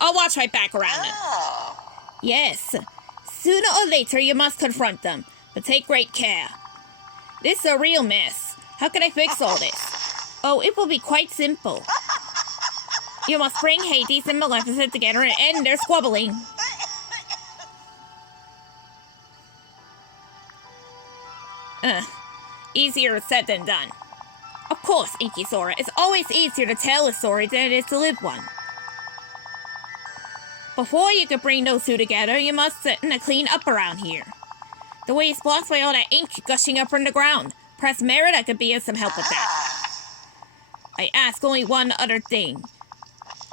I'll watch right back around it. Yes. Sooner or later you must confront them, but take great care. This is a real mess. How can I fix all this? Oh, it will be quite simple. You must bring Hades and Maleficent together and end their squabbling. Easier said than done. Of course, InkySora, it's always easier to tell a story than it is to live one. Before you can bring those two together, you must clean up around here. The way is blocked by all that ink gushing up from the ground. Perhaps Merida could be of some help with that. I ask only one other thing.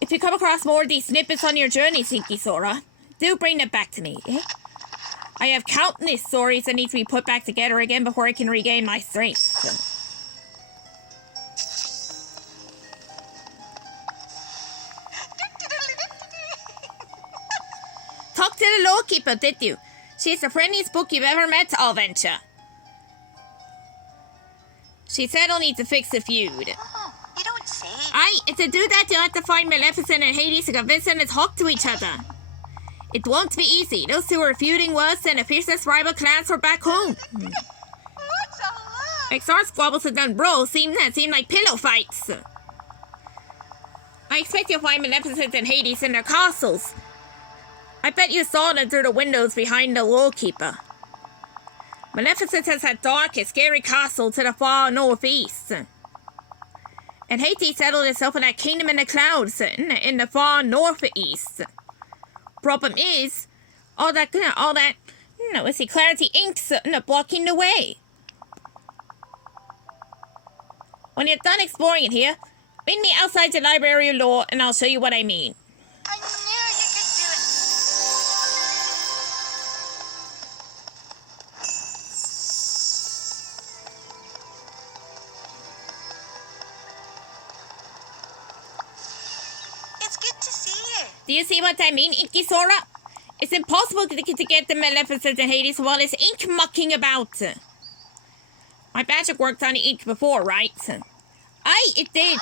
If you come across more of these snippets on your journeys, InkySora, do bring them back to me, eh? I have countless stories that need to be put back together again before I can regain my strength. Talk to the lawkeeper, did you? She's the friendliest book you've ever met, I'll venture. She said I'll need to fix the feud. Oh, you don't say. Aye, to do that you'll have to find Maleficent and Hades to convince them to talk to each other. It won't be easy. Those two are feuding worse than the fiercest rival clans were back home. What's all that? Like our squabbles have done bros seem like pillow fights. I expect you'll find Maleficent and Hades in their castles. I bet you saw them through the windows behind the lawkeeper. Maleficent has that dark and scary castle to the far northeast. And Hades settled itself in that kingdom in the clouds in the far northeast. Problem is, all that, it's the clarity inks blocking the way. When you're done exploring it here, meet me outside the Library of Lore and I'll show you what I mean. I knew you could do it. It's good to see you. Do you see what I mean, InkySora? It's impossible to get the Maleficent and Hades while there's ink mucking about. My magic worked on the ink before, right? Aye, it did.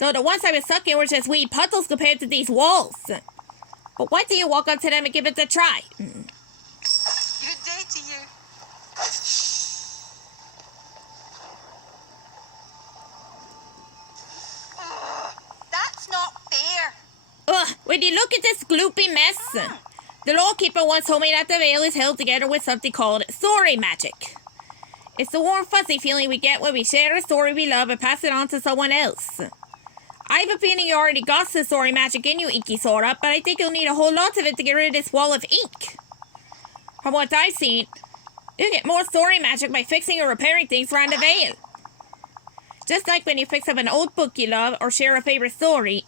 Though the ones I was stuck in were just wee puddles compared to these walls. But why don't you walk up to them and give it a try? Good day to you. That's not fair. Ugh, when you look at this gloopy mess, the lawkeeper once told me that the veil is held together with something called story magic. It's the warm, fuzzy feeling we get when we share a story we love and pass it on to someone else. I have a feeling you already got the story magic in you, InkySora, but I think you'll need a whole lot of it to get rid of this wall of ink. From what I've seen, you get more story magic by fixing or repairing things around the veil. Just like when you fix up an old book you love or share a favorite story.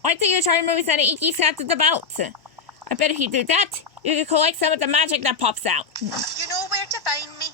Why don't you try removing some of the inky scattered about? I bet if you do that, you can collect some of the magic that pops out. You know where to find me.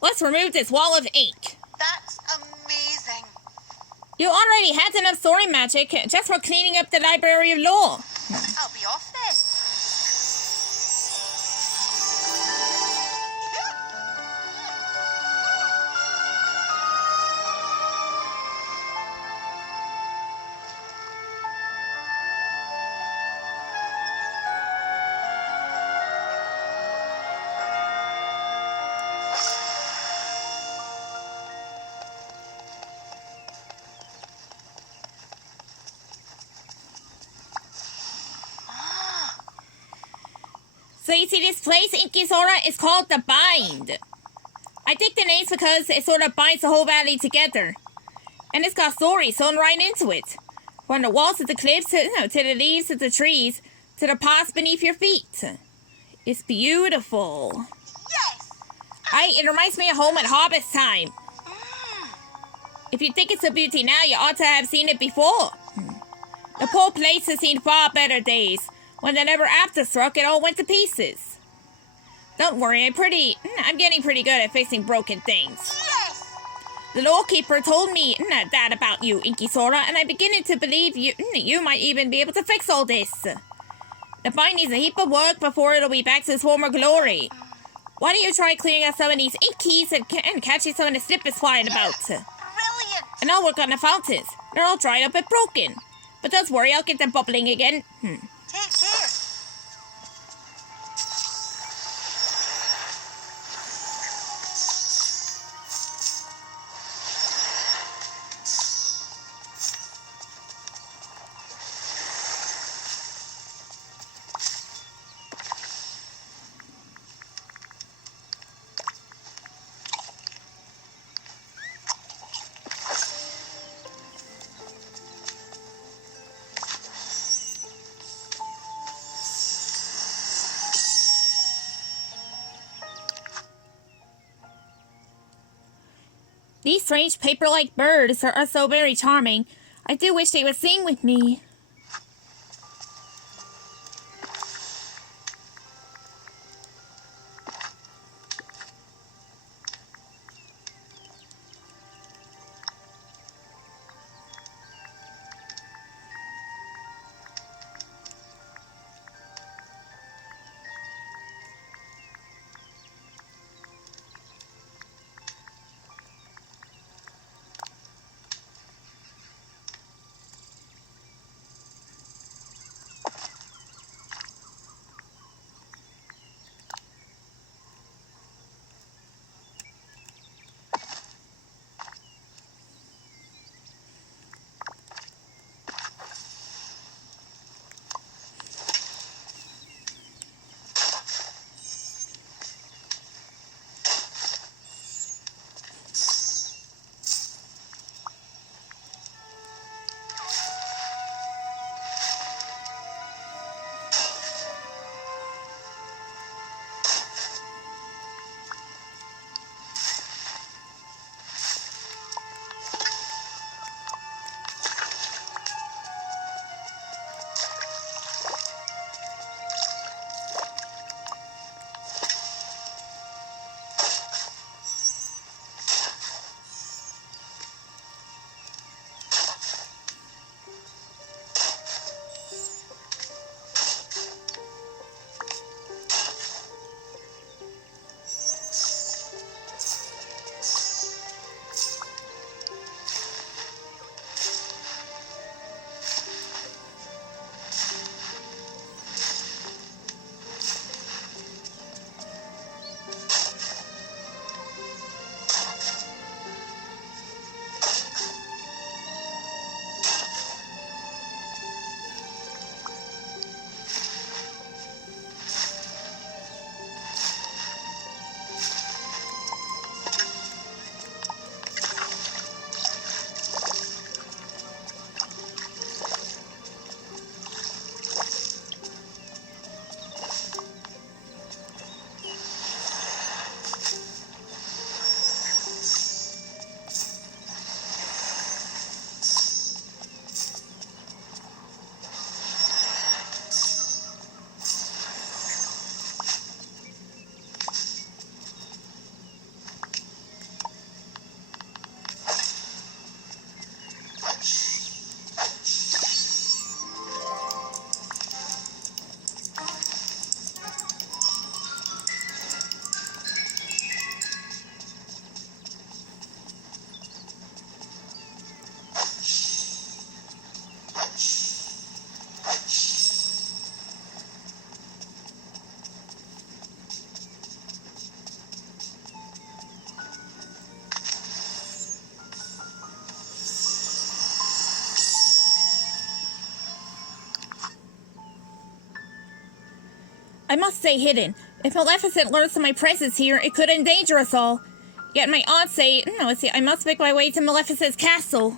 Let's remove this wall of ink. That's amazing. You already had enough story magic just for cleaning up the Library of Lore. I'll be off then. So you see this place, InkySora, is called the Bind. I think the name's because it sort of binds the whole valley together. And it's got stories sewn right into it. From the walls of the cliffs to the leaves of the trees to the paths beneath your feet. It's beautiful. Yes! It reminds me of home at harvest time. If you think it's a beauty now, you ought to have seen it before. The poor place has seen far better days. When the never after struck, it all went to pieces. Don't worry, I'm getting pretty good at fixing broken things. Yes! The lawkeeper told me that about you, InkySora, and I'm beginning to believe you might even be able to fix all this. The Bind needs a heap of work before it'll be back to its former glory. Why don't you try clearing up some of these inkies and catching some of the slippers flying about? Brilliant! And I'll work on the fountains. They're all dried up and broken. But don't worry, I'll get them bubbling again. Take care. These strange paper-like birds are so very charming. I do wish they would sing with me. I must stay hidden. If Maleficent learns of my presence here, it could endanger us all. Yet my aunts say, no, see, I must make my way to Maleficent's castle.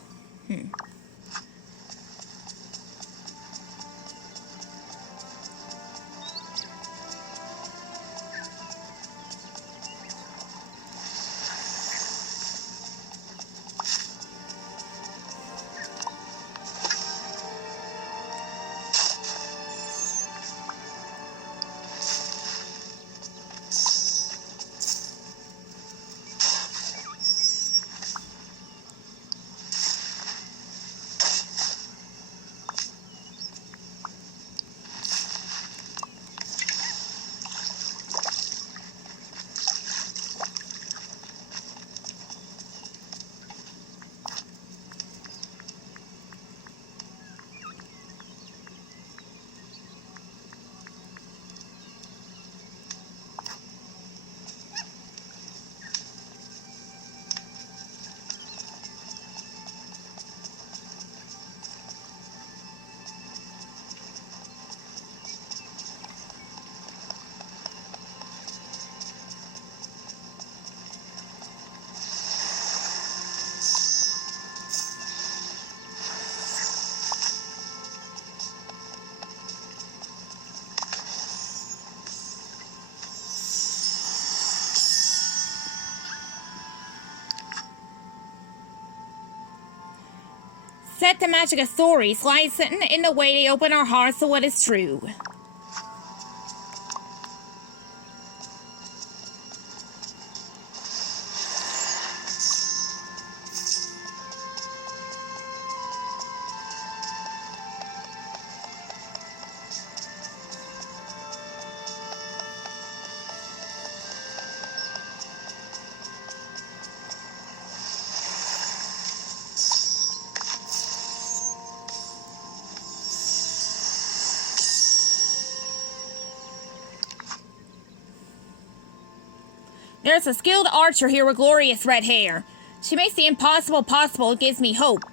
Set the magic of stories lies in the way they open our hearts to what is true. There's a skilled archer here with glorious red hair. She makes the impossible possible and gives me hope.